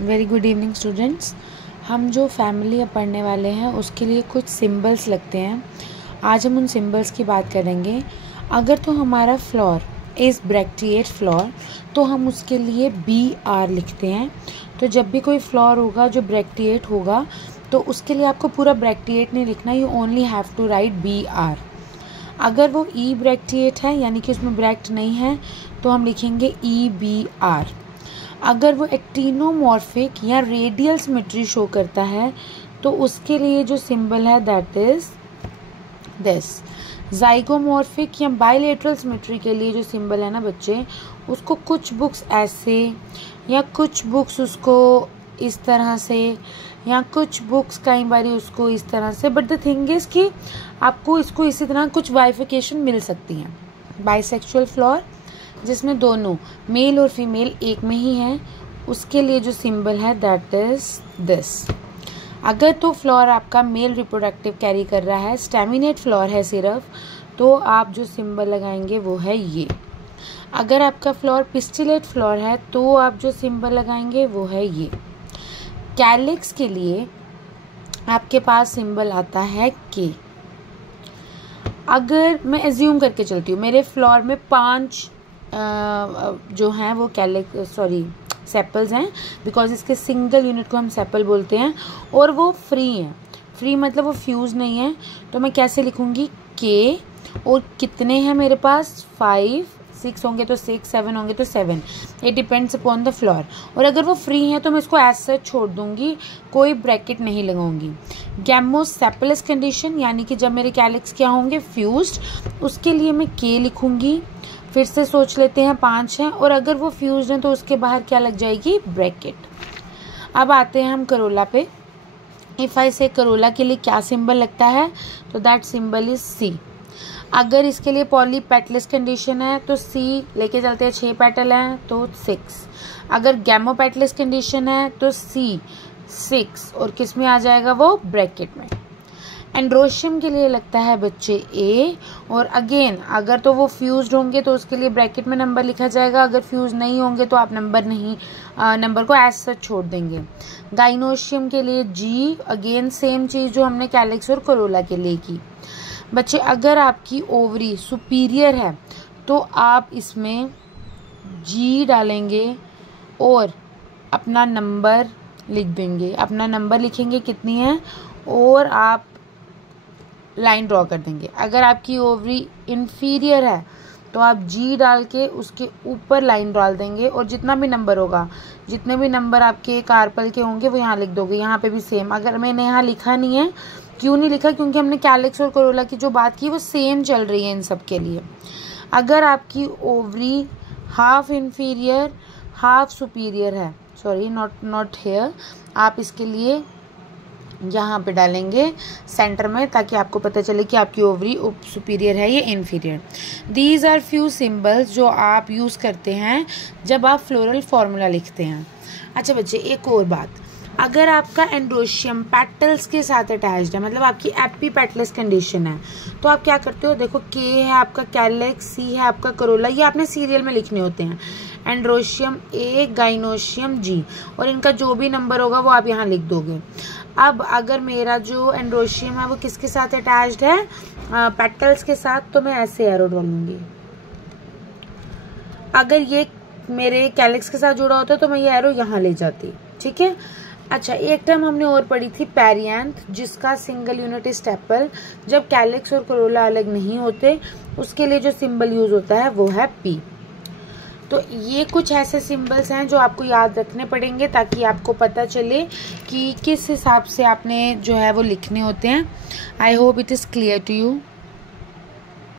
Very good evening students. हम जो family अब पढ़ने वाले हैं उसके लिए कुछ सिंबल्स लगते हैं। आज हम उन सिंबल्स की बात करेंगे। अगर तो हमारा फ्लोर इज़ ब्रैक्टिएट फ्लोर तो हम उसके लिए BR लिखते हैं। तो जब भी कोई फ्लोर होगा जो ब्रैक्टिएट होगा तो उसके लिए आपको पूरा ब्रैक्टिएट नहीं लिखना, you only have to write BR। अगर वो ई ब्रैक्टिएट है यानी कि उसमें ब्रैक्ट नहीं है तो हम लिखेंगे EBR। अगर वो एक्टिनोमॉर्फिक या रेडियल सिमेट्री शो करता है तो उसके लिए जो सिंबल है दैट इज दिस। जाइगोमॉर्फिक या बाइलेटरल सिमेट्री के लिए जो सिंबल है ना बच्चे, उसको कुछ बुक्स ऐसे या कुछ बुक्स उसको इस तरह से या कुछ बुक्स कई बार उसको इस तरह से, बट द थिंग इज कि आपको इसको इसी तरह कुछ बाइफिकेशन मिल सकती हैं। बाइसेक्सुअल फ्लोर जिसमें दोनों मेल और फीमेल एक में ही हैं, उसके लिए जो सिंबल है दैट इज दिस। अगर तो फ्लोर आपका मेल रिप्रोडक्टिव कैरी कर रहा है, स्टेमिनेट फ्लोर है सिर्फ, तो आप जो सिंबल लगाएंगे वो है ये। अगर आपका फ्लोर पिस्टिलेट फ्लोर है तो आप जो सिंबल लगाएंगे वो है ये। कैलिक्स के लिए आपके पास सिंबल आता है K। अगर मैं एज्यूम करके चलती हूँ मेरे फ्लोर में 5 जो हैं वो सेपल्स हैं, बिकॉज इसके सिंगल यूनिट को हम सेपल बोलते हैं और वो फ्री हैं। फ्री मतलब वो फ्यूज नहीं है, तो मैं कैसे लिखूंगी K। और कितने हैं मेरे पास 5, 6 होंगे तो 6, 7 होंगे तो 7, it depends upon the floor. और अगर वो फ्री हैं तो मैं इसको एज सच छोड़ दूंगी, कोई ब्रैकेट नहीं लगाऊंगी। गैमोसेपलस कंडीशन यानी कि जब मेरे कैलिक्स क्या होंगे फ्यूज्ड, उसके लिए मैं K लिखूंगी। फिर से सोच लेते हैं 5 हैं और अगर वो फ्यूज्ड हैं तो उसके बाहर क्या लग जाएगी ब्रैकेट। अब आते हैं हम करोला पे। इफ आई से करोला के लिए क्या सिंबल लगता है तो दैट सिंबल इज C। अगर इसके लिए पॉलीपेटलस कंडीशन है तो C लेके चलते हैं, 6 पेटल हैं तो 6। अगर गैमोपेटलस कंडीशन है तो C 6 और किस में आ जाएगा वो ब्रैकेट में। एंड्रोशियम के लिए लगता है बच्चे A। और अगेन अगर तो वो फ्यूज्ड होंगे तो उसके लिए ब्रैकेट में नंबर लिखा जाएगा, अगर फ्यूज नहीं होंगे तो आप नंबर को एज सच छोड़ देंगे। गाइनोशियम के लिए G। अगेन सेम चीज़ जो हमने कैलिक्स और कोरोला के लिए की। बच्चे अगर आपकी ओवरी सुपीरियर है तो आप इसमें G डालेंगे और अपना नंबर लिख देंगे। अपना नंबर लिखेंगे कितनी है और आप लाइन ड्रॉ कर देंगे। अगर आपकी ओवरी इन्फीरियर है तो आप G डाल के उसके ऊपर लाइन डाल देंगे और जितना भी नंबर होगा, जितने भी नंबर आपके कार्पल के होंगे वो यहाँ लिख दोगे। यहाँ पे भी सेम। अगर मैंने यहाँ लिखा नहीं है, क्यों नहीं लिखा, क्योंकि हमने कैलिक्स और कोरोला की जो बात की वो सेम चल रही है इन सब के लिए। अगर आपकी ovary half inferior half superior है, सॉरी नॉट हेयर, आप इसके लिए यहाँ पे डालेंगे सेंटर में ताकि आपको पता चले कि आपकी ओवरी सुपीरियर है या inferior. These are few symbols जो आप यूज़ करते हैं जब आप फ्लोरल फॉर्मूला लिखते हैं। अच्छा बच्चे एक और बात, अगर आपका एंड्रोशियम पेटल्स के साथ अटैच्ड है, मतलब आपकी एपीपेटलस कंडीशन है, तो आप क्या करते हो, देखो K है आपका कैलिक्स, C है आपका करोला, ये आपने सीरियल में लिखने होते हैं। एंड्रोशियम A, गाइनोशियम G, और इनका जो भी नंबर होगा वो आप यहाँ लिख दोगे। अब अगर मेरा जो एंड्रोशियम है वो किसके साथ अटैच्ड है, पेटल्स के साथ, तो मैं ऐसे एरो डालूंगी। अगर ये मेरे कैलिक्स के साथ जुड़ा होता तो मैं ये एरो यहाँ ले जाती। ठीक है। अच्छा एक टर्म हमने और पढ़ी थी पेरियांथ, जिसका सिंगल यूनिट स्टेपल। जब कैलिक्स और कोरोला अलग नहीं होते उसके लिए जो सिंबल यूज होता है वो है P। तो ये कुछ ऐसे सिंबल्स हैं जो आपको याद रखने पड़ेंगे ताकि आपको पता चले कि किस हिसाब से आपने जो है वो लिखने होते हैं। I hope it is clear to you.